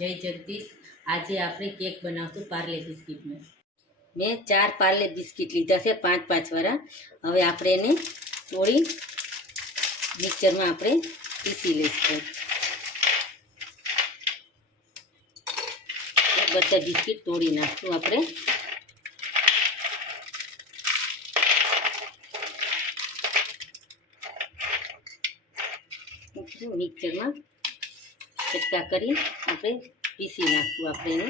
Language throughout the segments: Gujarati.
જય જગદીશ આજે આપણે કેક બનાવશું પાર્લે બિસ્કિટનો મેં ચાર પાર્લે બિસ્કિટ લીધા છે પાંચ પાંચ વાળા હવે આપણે એને તોડી મિક્સરમાં આપણે પીસી લઈશું બધા બિસ્કિટ તોડી નાખશું આપણે મિક્સરમાં કટકા કરી આપણે પીસી નાખશું આપણે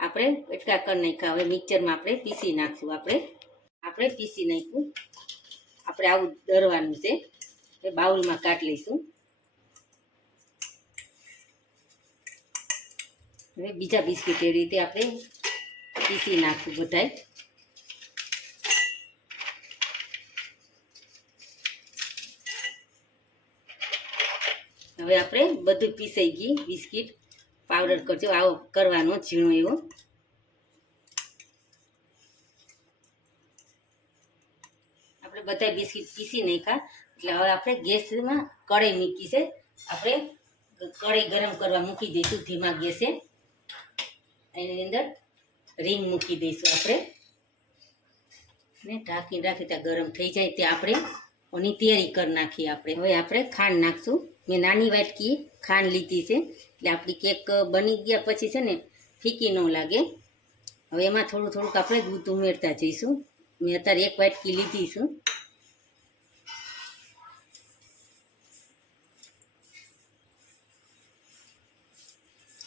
આપણે કટકા કરી નાખ્યા હવે મિક્સરમાં આપણે પીસી નાખશું આપણે આપણે પીસી નાખ્યું આપણે આવું દરવાનું છે એ બાઉલમાં કાઢ લઈશું હવે બીજા બિસ્કિટ એ રીતે આપણે પીસી નાખશું બધાય હવે આપણે બધું પીસાઈ ગઈ બિસ્કિટ, પાવડર કરજો. આવો કરવાનો ઝીણો એવો. આપણે બધા બિસ્કિટ પીસી નાખ્યા. એટલે હવે આપણે ગેસમાં કઢાઈ મૂકી છે. આપણે કઢાઈ ગરમ કરવા મૂકી દઈશું ધીમા ગેસે. એની અંદર રીંગ મૂકી દઈશું આપણે. ને ઢાંકીને રાખી ત્યાં ગરમ થઈ જાય ત્યાં આપણે એની તૈયારી કરી નાખીએ આપણે. હવે આપણે ખાંડ નાખશું. મેં નાની વાટકી ખાંડ લીધી છે. એટલે આપણી કેક બની ગયા પછી છે ને ફીકી ન લાગે. હવે એમાં થોડું થોડુંક આપણે દૂધ ઉમેરતા જઈશું. મેં અત્યારે એક વાટકી લીધી છું.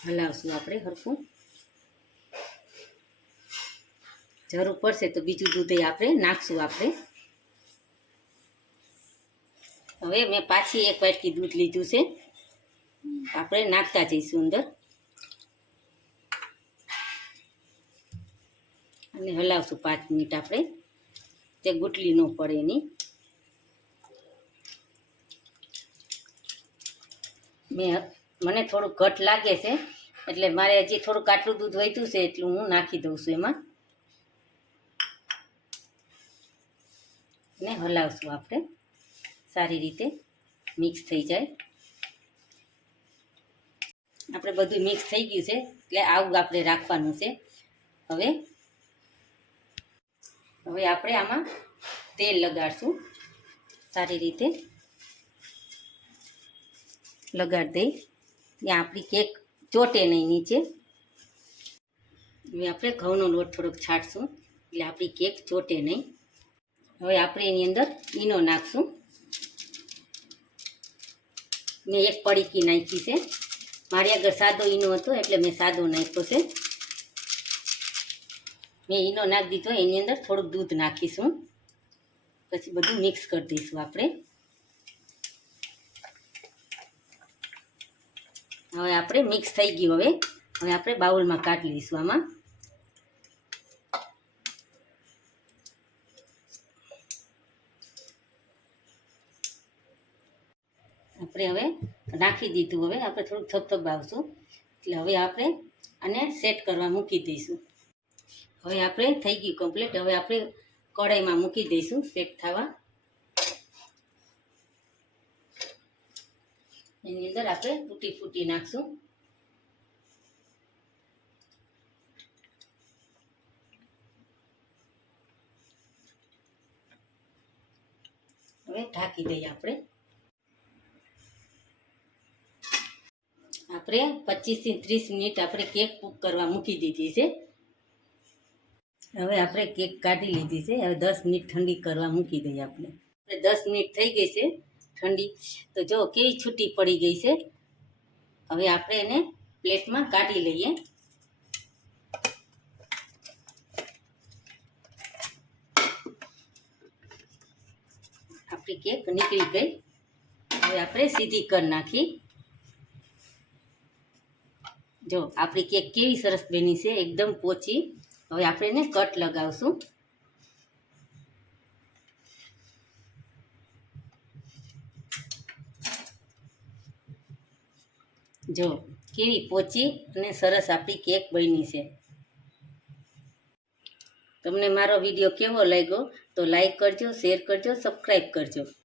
હલાવશું આપણે હરખું. જરૂર પડશે તો બીજું દૂધ આપણે નાખશું આપણે. હવે મેં પાછી એક વાટકી દૂધ લીધું છે. આપણે નાખતા જઈશું અંદર. અને હલાવશું પાંચ મિનિટ આપણે. તે ગુટલી ન પડે એની. મેં મને થોડું ઘટ લાગે છે, એટલે મારે હજી થોડુંક આટલું દૂધ વધ્યું છે, એટલું હું નાખી દઉં છું એમાં. ને હલાવશું આપણે. સારી રીતે મિક્સ થઈ જાય. આપણે બધું મિક્સ થઈ ગયું છે, એટલે આવું આપણે રાખવાનું છે. હવે હવે આપણે આમાં તેલ લગાડશું. સારી રીતે લગાડી દઈ. ત્યાં આપણી કેક ચોટે નહીં નીચે. હવે આપણે ઘઉંનો લોટ થોડોક છાંટશું, એટલે આપણી કેક ચોટે નહીં. હવે આપણે એની અંદર ઈનો નાખશું. મેં એક પડીકી નાખી છે. મારી આગળ સાદો ઈનો હતો એટલે મેં સાદો નાખ્યો છે. મેં ઈનો નાખી દીધો, એની અંદર થોડુંક દૂધ નાખીશું. પછી બધું મિક્સ કરી દઈશું આપણે. હવે આપણે મિક્સ થઈ ગયું હવે. હવે આપણે બાઉલમાં કાઢી લઈશું આમાં. આપણે હવે નાખી દીધું. હવે આપણે થોડુંક થપથપાવશું એટલે હવે આપણે આને સેટ કરવા મૂકી દઈશું. હવે આપણે થઈ ગયું કમ્પ્લીટ હવે આપણે કઢાઈમાં મૂકી દઈશું સેટ થવા. એની અંદર આપણે તૂટી ફૂટી નાખશું. હવે ઢાંકી દઈએ આપણે. આપણે પચીસથી ત્રીસ મિનિટ આપણે કેક કૂક કરવા મૂકી દીધી છે. હવે આપણે કેક કાઢી લીધી છે. હવે દસ મિનિટ ઠંડી કરવા મૂકી દઈએ આપણે. આપણે દસ મિનિટ થઈ ગઈ છે ઠંડી. તો જો કેવી છૂટી પડી ગઈ છે. હવે આપણે એને પ્લેટમાં કાઢી લઈએ. આપણી કેક નીકળી ગઈ. હવે આપણે સીધી કરી નાખી. જો, આપણી કેક કેવી સરસ બની છે, એકદમ પોચી. હવે આપણે એને કટ લગાવશું. જો, કેવી પોચી અને સરસ આપણી કેક બની છે. તમને મારો વીડિયો કેવો લાગ્યો તો લાઈક કરજો, શેર કરજો, સબસ્ક્રાઈબ કરજો.